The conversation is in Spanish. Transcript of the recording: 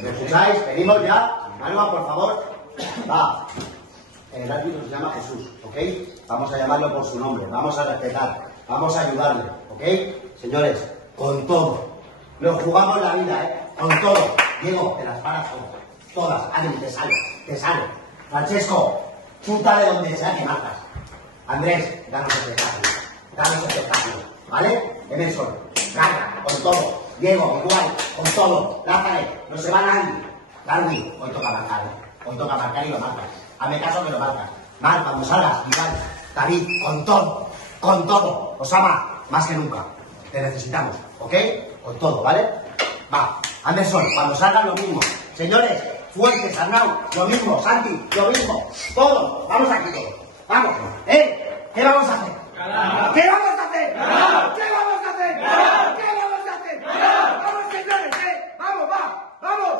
¿Me escucháis? Venimos ya. Manuel, por favor. Va. El árbitro se llama Jesús, ¿ok? Vamos a llamarlo por su nombre. Vamos a respetar. Vamos a ayudarle, ¿ok? Señores, con todo. Nos jugamos la vida, ¿eh? Con todo. Diego, te las paras todas. Ánimo, te sale. Te sale. Francesco, chuta de donde sea que marcas. Andrés, danos espectáculo. Danos espectáculo. ¿Vale? Emerson, carga, con todo. Diego, igual, con todo. Lázaro, no se va nadie. Darwin, hoy toca marcar, ¿eh? Hoy toca marcar y lo marcas. Hazme caso que lo marcas. Mar, cuando salgas, igual. David, con todo. Con todo. Osama, más que nunca. Te necesitamos, ¿ok? Con todo, ¿vale? Va. Anderson, cuando salgan lo mismo. Señores, fuertes, Arnau, lo mismo. Santi, lo mismo. Todos. Vamos aquí todos. Vamos. ¿Qué vamos a hacer? ¡Ganar! ¿Qué vamos a hacer? ¡Ganar! ¿Qué vamos a hacer? ¡Ganar! ¿Qué vamos a hacer? ¡Ganar! Vamos, señores, ¡vamos, va! ¡Vamos!